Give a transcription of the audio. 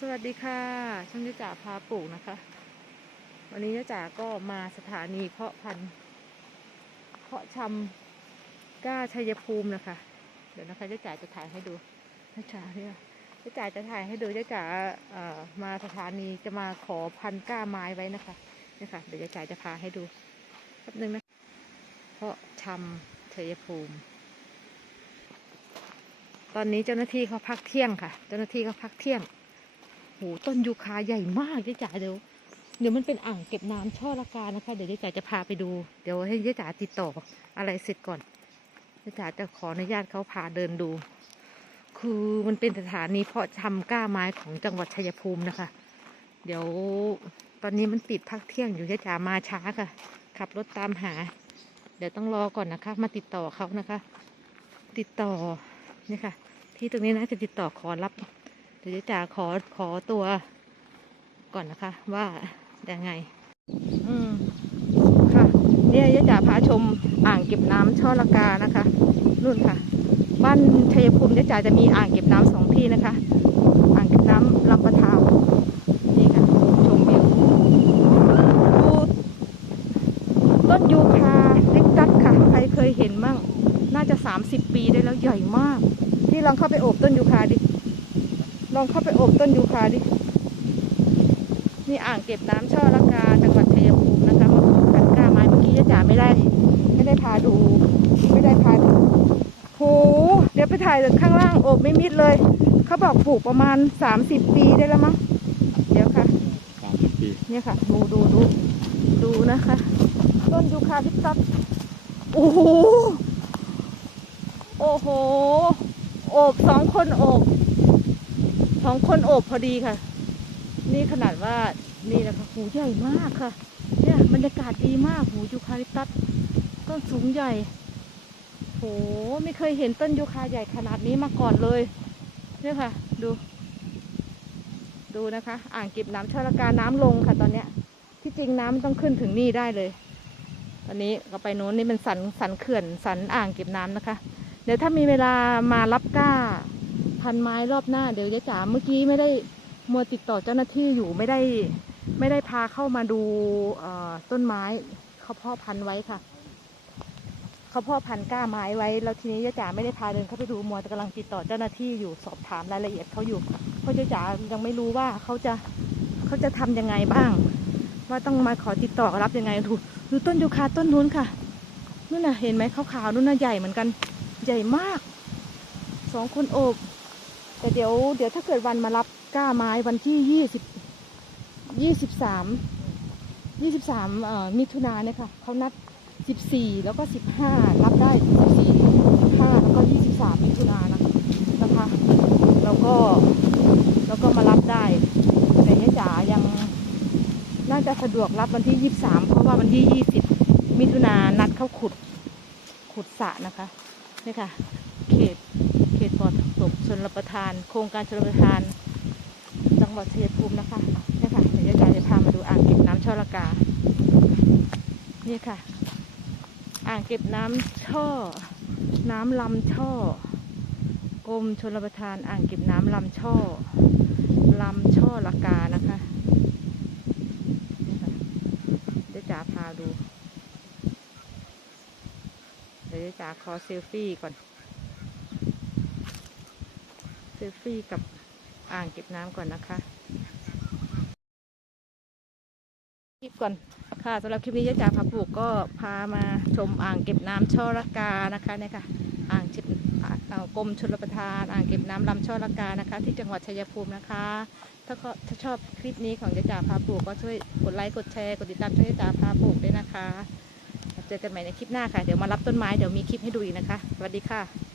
สวัสดีค่ะ ช่างยจ๋าพาปลูกนะคะ วันนี้ยจ๋าก็มาสถานีเพาะพันธุ์เพาะชำก้าชัยภูมินะคะ เดี๋ยวนะคะยจ๋าจะถ่ายให้ดูยจ๋าเนี่ยยจ๋าจะถ่ายให้ดูยจ๋าเอ่อมาสถานีจะมาขอพันธุ์ก้าไม้ไว้นะคะเนี่ยค่ะ เดี๋ยวยจ๋าจะพาให้ดูแป๊บนึงนะเพาะชำชัยภูมิ ตอนนี้เจ้าหน้าที่เขาพักเที่ยงค่ะ เจ้าหน้าที่เขาพักเที่ยง หต้นยูคาใหญ่มากเจ๊จ๋าเดี๋ยวเดี๋ยวมันเป็นอ่างเก็บน้ำช่อละกานะคะ เดี๋ยวเจ๊จ๋าจะพาไปดู เดี๋ยวให้เจ๊จ๋าติดต่ออะไรเสร็จก่อนเจ๊จ๋าจะขออนุญาตเขาพาเดินดู คือมันเป็นสถานีเพาะชำกล้าไม้ของจังหวัดชัยภูมินะคะ เดี๋ยวตอนนี้มันปิดพักเที่ยงอยู่เจ๊จ๋ามาช้าค่ะ ขับรถตามหา เดี๋ยวต้องรอก่อนนะคะ มาติดต่อเขานะคะ ติดต่อเนี่ยค่ะ ที่ตรงนี้นะจะติดต่อขอรับ เดี๋ยวเจ๊จ๋าขอขอตัวก่อนนะคะ ว่ายังไง อืมค่ะ เนี่ยเจ๊จ๋าพาชมอ่างเก็บน้ำช่อละกานะคะนู่นค่ะ บ้านชัยภูมิเจ๊จ๋าจะมีอ่างเก็บน้ำสองที่นะคะ อ่างเก็บน้ำลำปะทาวนี่ค่ะชมวิวดูต้นยูคาลิปตัสค่ะ ใครเคยเห็นมั่ง น่าจะ 30 ปีได้แล้วใหญ่มาก ที่ลองเข้าไปโอบต้นยูคาดิ ลองเข้าไปโอบต้นยูคาดินี่อ่างเก็บน้ำช่อละกาจังหวัดชัยภูมินะคะมาปลูกกันกล้าไม้เมื่อกี้ยะจ๋าไม่ได้ ไม่ได้พาดู ไม่ได้พาดูโหเดี๋ยวไปถ่ายจากข้างล่างโอบไม่มิดเลย เขาบอกปลูกประมาณ30ปีได้แล้วมั้งเดี๋ยวค่ะสามสิบปีเนี่ยค่ะ ดูดูดูดูนะคะ ต้นยูคาลิปตัสโอ้โหโอ้โหโอบสองคนโอบ สองคนโอบพอดีค่ะ นี่ขนาดว่านี่นะคะหูใหญ่มากค่ะ เนี่ยบรรยากาศดีมากหูยูคาลิปตัสต้นสูงใหญ่โหไม่เคยเห็นต้นยูคาใหญ่ขนาดนี้มาก่อนเลยเนี่ยค่ะ ดู ดูนะคะ อ่างเก็บน้ำชลกาน้ำลงค่ะ ตอนเนี้ย ที่จริงน้ำมันต้องขึ้นถึงนี่ได้เลยตอนนี้ก็ไปโน้นนี่เป็นสันสันเขื่อนสันอ่างเก็บน้ำนะคะ เดี๋ยวถ้ามีเวลามารับก้า พันไม้รอบหน้าเดี๋ยวยายจ๋าเมื่อกี้ไม่ได้มัวติดต่อเจ้าหน้าที่อยู่ไม่ได้ ไม่ได้พาเข้ามาดูต้นไม้เขาเพ่อพันไว้ค่ะเขาเพ่อพันก้าไม้ไว้ แล้วทีนี้ยายจ๋าไม่ได้พาเดินเข้าไปดูมัวแต่กำลังติดต่อเจ้าหน้าที่อยู่สอบถามรายละเอียดเขาอยู่เพราะยายจ๋ายังไม่รู้ว่าเขาจะเขาจะทำยังไงบ้าง ว่าต้องมาขอติดต่อรับยังไงดูดูต้นยูคาต้นนู้นค่ะนู่นน่ะเห็นไหมขาวๆนู่นน่ะใหญ่เหมือนกันใหญ่มากสองคนโอบ แต่เดี๋ยวเดี๋ยวถ้าเกิดวันมารับก้าไม้วันที่ยี่สิบยี่สิบสามยี่สิบสามมิถุนาเนี่ยค่ะเขานัดสิบสี่แล้วก็สิบห้ารับได้สิบสี่ห้าแล้วก็ยี่สิบสามมิถุนานะนะคะแล้วก็แล้วก็มารับได้ แต่เนี่ยจ๋ายังน่าจะสะดวกรับวันที่ยี่สิบสามเพราะว่าวันที่ยี่สิบมิถุนานัดเข้าขุดขุดสระนะคะนี่ค่ะเขต เขตปลอดตกชนรับประทาน โครงการชนรับประทาน จังหวัดชัยภูมินะคะนี่ค่ะเดี๋ยวยายจ๋าจะพามาดูอ่างเก็บน้ำช่อละกา นี่ค่ะ อ่างเก็บน้ำช่อ น้ำลำช่อกรมชนรับประทาน อ่างเก็บน้ำลำช่อลำช่อละกานะคะเดี๋ยวจ๋าพาดู เดี๋ยวจ๋าขอเซลฟี่ก่อน ซลฟี่กับอ่างเก็บน้ำก่อนนะคะคลิปก่อนค่ะสำหรับคลิปนี้ยะจ๋าพาปลูกก็พามาชมอ่างเก็บน้ำช่อละกานะคะเนี่ยค่ะอ่างเก็บอ่างกรมชลประทานอ่างเก็บน้ำลำช่อละกานะคะ ที่จังหวัดชัยภูมินะคะ ถ้าถ้าชอบคลิปนี้ของยะจ๋าพาปลูกก็ช่วยกดไลค์กดแชร์กดติดตามช่วยยจ๋าพาปลูกด้วยนะคะเจอกันใหม่ในคลิปหน้าค่ะ เดี๋ยวมารับต้นไม้เดี๋ยวมีคลิปให้ดูอีกนะคะ สวัสดีค่ะ